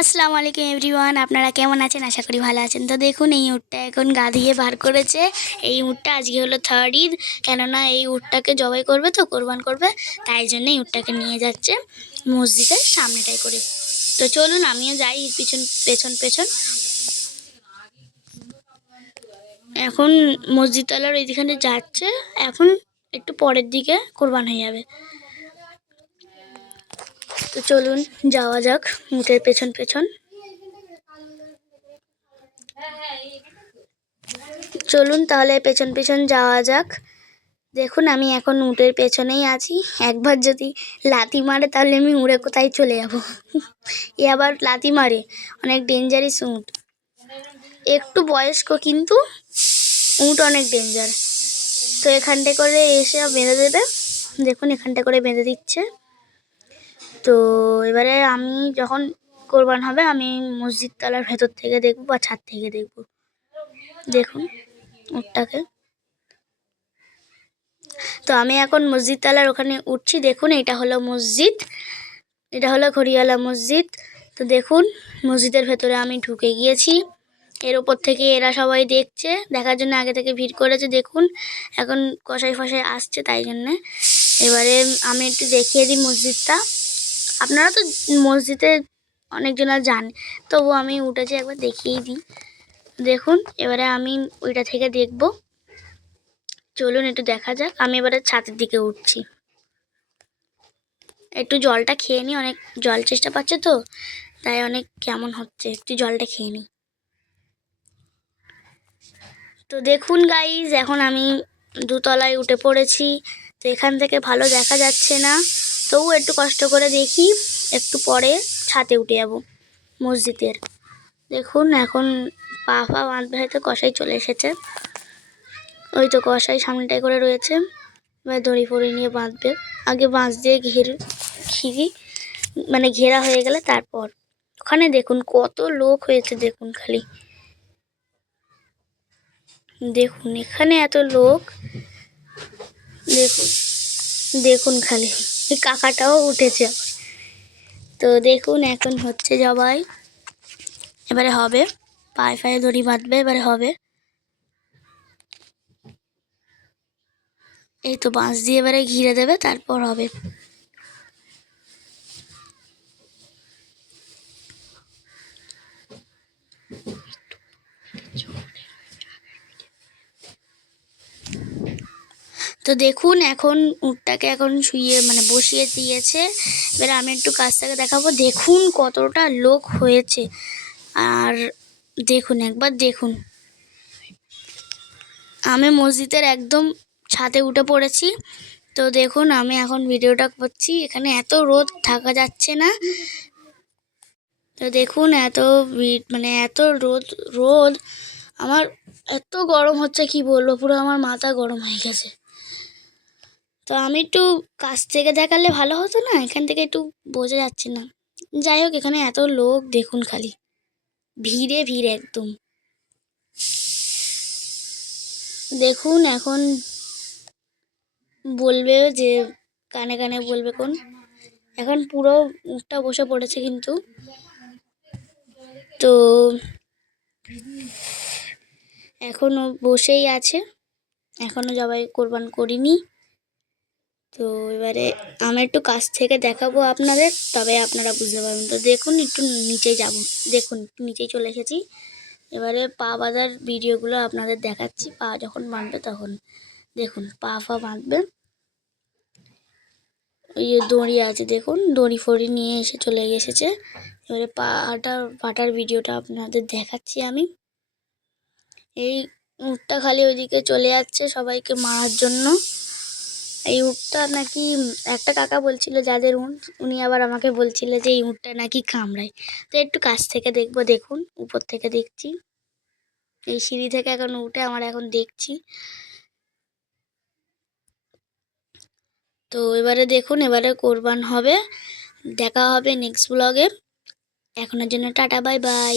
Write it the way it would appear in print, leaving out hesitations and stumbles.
আসসালামু আলাইকুম এভরিওয়ান, আপনারা কেমন আছেন? আশা করি ভালো আছেন। তো দেখুন, এই উটটা এখন গা ধুয়ে বার করেছে। এই উটটা আজকে হলো 3rd ঈদ, কেননা এই উটটাকে জবাই করবে, তো কোরবান করবে, তাই জন্য এই উটটাকে নিয়ে যাচ্ছে মসজিদের সামনেটাই করে। তো চলুন আমিও যাই পেছন পেছন পেছন। এখন মসজিদ তলার ওইখানে যাচ্ছে, এখন একটু পরের দিকে কোরবান হয়ে যাবে। তো চলুন যাওয়া যাক উটের পেছন পেছন। চলুন তাহলে পেছন পেছন যাওয়া যাক। দেখুন আমি এখন উটের পেছনেই আছি। একবার যদি লাথি মারে তাহলে আমি উড়ে কোথায় চলে যাব। এ আবার লাথি মারে, অনেক ডেঞ্জারাস উট। একটু বয়স্ক কিন্তু উট অনেক ডেঞ্জার। তো এখানটা করে এসে বেঁধে দেবে। দেখুন এখানটা করে বেঁধে দিচ্ছে। তো এবারে আমি যখন কোরবান হবে আমি মসজিদ তলার ভেতর থেকে দেখব বা ছাদ থেকে দেখব। দেখুন উটটাকে। তো আমি এখন মসজিদ তলার ওখানে উঠছি। দেখুন এটা হলো মসজিদ, এটা হলো ঘড়িওয়ালা মসজিদ। তো দেখুন মসজিদের ভেতরে আমি ঢুকে গিয়েছি। এর ওপর থেকে এরা সবাই দেখছে, দেখার জন্য আগে থেকে ভিড় করেছে। দেখুন এখন কষাই ফসাই আসছে, তাই জন্যে এবারে আমি একটু দেখিয়ে দিই মসজিদটা। আপনারা তো মসজিদে অনেকজনা যান, তবু আমি উঠেছি একবার দেখিয়ে দিই। দেখুন এবারে আমি ওইটা থেকে দেখব। চলুন একটু দেখা যাক। আমি এবারে ছাদের দিকে উঠছি। একটু জলটা খেয়ে নিই, অনেক জল চেষ্টা পাচ্ছে তো, তাই অনেক কেমন হচ্ছে, একটু জলটা খেয়ে নিই। তো দেখুন গাইজ, এখন আমি দোতলায় উঠে পড়েছি। তো এখান থেকে ভালো দেখা যাচ্ছে না, তবু একটু কষ্ট করে দেখি। একটু পরে ছাদে উঠে যাব মসজিদের। দেখুন এখন পা বাঁধবে, হয়তো কষাই চলে এসেছে। ওই তো কষাই সামনেটাই করে রয়েছে, এবার দড়ি ফড়ি নিয়ে বাঁধবে। আগে বাঁশ দিয়ে ঘেরা হয়ে গেলে তারপর। ওখানে দেখুন কত লোক হয়েছে, দেখুন খালি দেখুন, এখানে এত লোক। দেখুন দেখুন খালি, এই কাকাটাও উঠেছে। তো দেখুন এখন হচ্ছে জবাই, এবারে হবে। পায়ে পায়ে দড়ি বাঁধবে, এবারে হবে। এই তো বাঁশ দিয়ে এবারে ঘিরে দেবে, তারপর হবে। তো দেখুন এখন উটটাকে এখন শুইয়ে বসিয়ে দিয়েছে। এবারে আমি একটু কাছ থেকে দেখাবো। দেখুন কতটা লোক হয়েছে, আর দেখুন একবার দেখুন। আমি মসজিদের একদম ছাদে উঠে পড়েছি। তো দেখুন আমি এখন ভিডিওটা করছি, এখানে এত রোদ থাকা যাচ্ছে না। তো দেখুন এত এত রোদ রোদ আমার এত গরম হচ্ছে, কি বলবো, পুরো আমার মাথা গরম হয়ে গেছে। তো আমি একটু কাছ থেকে দেখালে ভালো হতো না, এখান থেকে একটু বোঝা যাচ্ছে না। যাই হোক, এখানে এত লোক দেখুন খালি, ভিড়ে ভিড় একদম। দেখুন এখন বলবে যে কানে কানে বলবে কোন। এখন পুরো উটটা বসে পড়েছে কিন্তু। তো এখনো বসেই আছে, এখনো জবাই কোরবান করিনি। তো এবারে আমি একটু কাছ থেকে দেখাবো আপনাদের, তবে আপনারা বুঝতে পারবেন। তো দেখুন একটু নিচেই যাব, দেখুন একটু নিচেই চলে এসেছি। এবারে পা বাঁধার ভিডিওগুলো আপনাদের দেখাচ্ছি। পা যখন বাঁধবে তখন দেখুন পা বাঁধবে। ওই যে দড়ি আছে, দেখুন দড়ি ফড়ি নিয়ে এসে চলে এসেছে। এবারে পাটার ভিডিওটা আপনাদের দেখাচ্ছি আমি। এই উটটা খালি ওইদিকে চলে যাচ্ছে সবাইকে মারার জন্য। এই উটটা নাকি একটা কাকা বলছিল যাদের উট, উনি আবার আমাকে বলছিল যে এই উটটা নাকি কামড়ায়। তো একটু কাছ থেকে দেখবো। দেখুন উপর থেকে দেখছি, এই সিঁড়ি থেকে এখন উঠে আমার এখন দেখছি। তো এবারে দেখুন, এবারে কোরবান হবে। দেখা হবে নেক্সট ব্লগে। এখনের জন্য টাটা, বাই বাই।